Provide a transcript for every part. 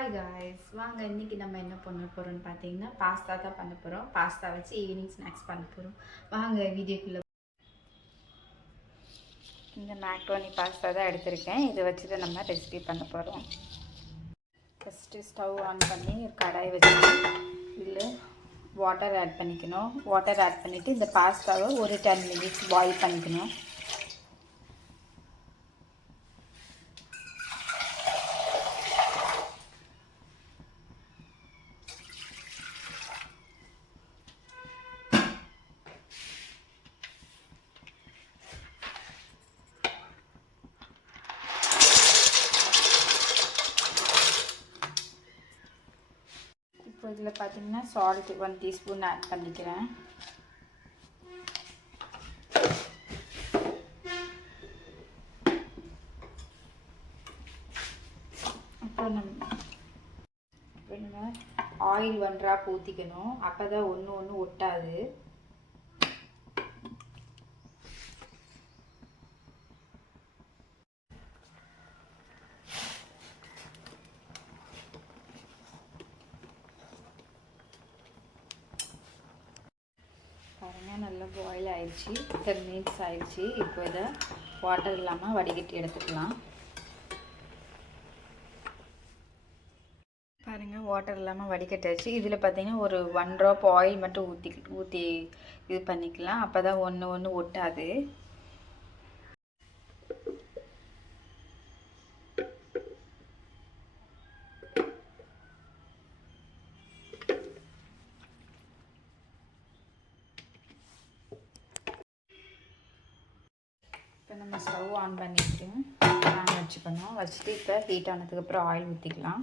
Hi guys வாங்க இன்னைக்கு நம்ம என்ன பண்ண போகிறோம்னு பார்த்தீங்கன்னா பாஸ்தா தான் பண்ண போகிறோம் பாஸ்தா வச்சு ஈவினிங் ஸ்நாக்ஸ் பண்ண போகிறோம் வாங்க வீடியோக்குள்ளே இந்த மேக்ரோனி பாஸ்தா தான் எடுத்திருக்கேன். இதை வச்சு தான் நம்ம ரெசிபி பண்ண போகிறோம் ஃபஸ்ட்டு ஸ்டவ் ஆன் பண்ணி ஒரு கடாய் வச்சு இல்லை வாட்டர் ஆட் பண்ணிக்கணும். வாட்டர் ஆட் பண்ணிவிட்டு இந்த பாஸ்தாவை ஒரு டென் மினிட்ஸ் பாயில் பண்ணிக்கணும். இப்போ இதில் பார்த்தீங்கன்னா சால்ட் ஒன் டீஸ்பூன் ஆட் பண்ணிக்கிறேன். அப்புறம் நம்ம அப்புறம் நம்ம ஆயில் ஒன்றாக ஊற்றிக்கணும் அப்போ தான் ஒன்று ஒன்று ஒட்டாது. பாருங்கள் நல்லா பாயில் ஆயிடுச்சு டென் மினிட்ஸ் ஆயிடுச்சு இப்போ இதை வாட்டர் இல்லாமல் வடிகட்டி எடுத்துக்கலாம். பாருங்கள் வாட்டர் இல்லாமல் வடிகட்டாச்சு. இதில் பார்த்தீங்கன்னா ஒரு ஒன் ட்ராப் ஆயில் மட்டும் ஊற்றி ஊற்றி இது பண்ணிக்கலாம். அப்போ தான் ஒன்று ஒன்று ஒட்டாது. இப்போ நம்ம ஸ்டவ் ஆன் பண்ணிட்டு பேன் வச்சுக்கணும். வச்சுட்டு இப்போ ஹீட் ஆனதுக்கப்புறம் ஆயில் ஊற்றிக்கலாம்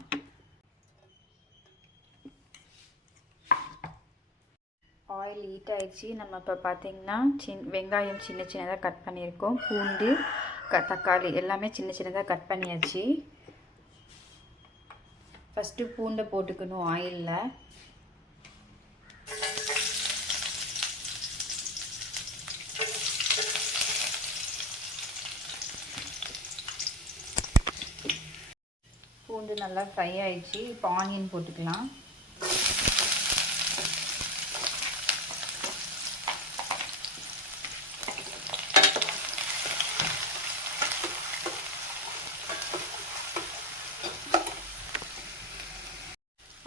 ஆயில் ஹீட் ஆகிடுச்சு நம்ம இப்போ பார்த்திங்கன்னா சின் வெங்காயம் சின்ன சின்னதாக கட் பண்ணியிருக்கோம். பூண்டு க தக்காளி எல்லாமே சின்ன சின்னதாக கட் பண்ணியாச்சு. ஃபஸ்ட்டு பூண்டை போட்டுக்கணும் ஆயிலில் பூண்டு நல்லா ஃப்ரை ஆயிடுச்சு. இப்போ ஆனியன் போட்டுக்கலாம்.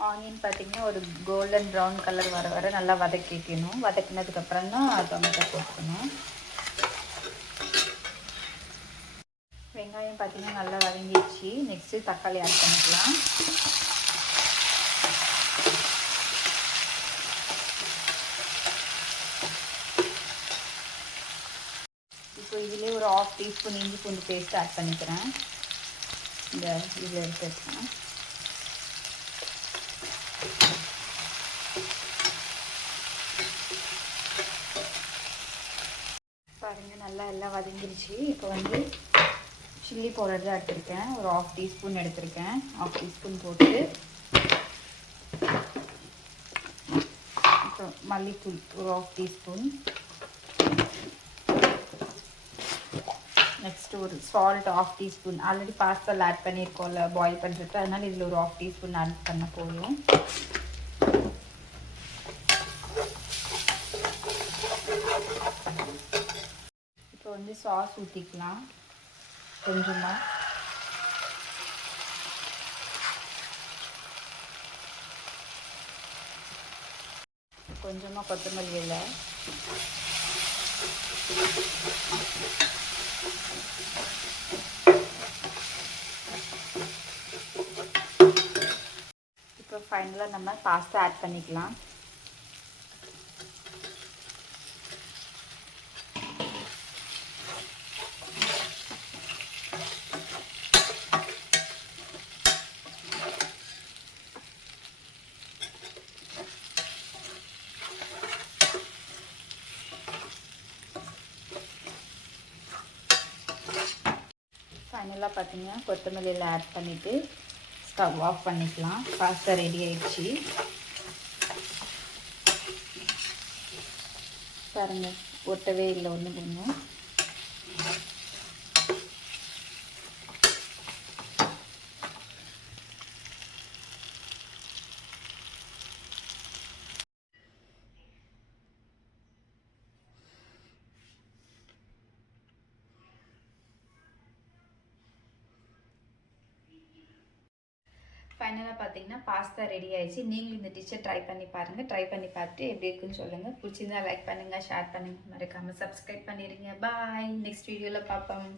ஆனியன் பார்த்தீங்கன்னா ஒரு கோல்டன் ப்ரௌன் கலர் வர வர நல்லா வதக்கிக்கணும். வதக்கினதுக்கப்புறம் தான் டொமேட்டோ போட்டுக்கணும் வெங்காயம் பார்த்தீங்கன்னா நல்லா வதங்கிடுச்சு. நெக்ஸ்ட்டு தக்காளி ஆட் பண்ணிக்கலாம். இப்போ இதிலே ஒரு ஆஃப் டீஸ்பூன் இஞ்சி பூண்டு பேஸ்ட் ஆட் பண்ணிக்கிறேன். இந்த இதில் எடுத்துருக்கேன் பாருங்கள் நல்லா எல்லாம் வதங்கிருச்சு இப்போ வந்து சில்லி பவுடர் தான் எடுத்திருக்கேன். ஒரு ஆஃப் டீஸ்பூன் எடுத்திருக்கேன். ஆஃப் டீஸ்பூன் போட்டு. அப்புறம் மல்லித்தூள் ஒரு ஆஃப் டீஸ்பூன் நெக்ஸ்ட் ஒரு சால்ட் ஆஃப் டீஸ்பூன் ஆல்ரெடி பாஸ்தாவில் ஆட் பண்ணியிருக்கோம்ல பாயில் பண்ணுறது அதனால் இதில் ஒரு ஆஃப் டீஸ்பூன் ஆட் பண்ண போதும் இப்போ வந்து சாஸ் ஊற்றிக்கலாம் கொஞ்சமாக கொஞ்சமாக கொத்தமல்லி இலை. இப்போ ஃபைனலாக நம்ம பாஸ்தா ஆட் பண்ணிக்கலாம். ஃபைனலாக பார்த்தீங்கன்னா கொத்தமல்லியில் ஆட் பண்ணிவிட்டு ஸ்டவ் ஆஃப் பண்ணிக்கலாம். பாஸ்தா ரெடி ஆயிடுச்சு. பாருங்கள் ஒட்டவே இல்லை ஒன்று ஒன்றும் ஃபைனலாக பார்த்தீங்கன்னா பாஸ்தா ரெடி ஆயிடுச்சு. நீங்களும் இந்த டிஷ்ஷை ட்ரை பண்ணி பாருங்கள் ட்ரை பண்ணி பார்த்துட்டு எப்படி இருக்குன்னு சொல்லுங்கள் பிடிச்சிருந்தா லைக் பண்ணுங்கள் ஷேர் பண்ணுங்கள் மறக்காமல் சப்ஸ்கிரைப் பண்ணிடுங்க பாய் நெக்ஸ்ட் வீடியோவில் பார்ப்போம்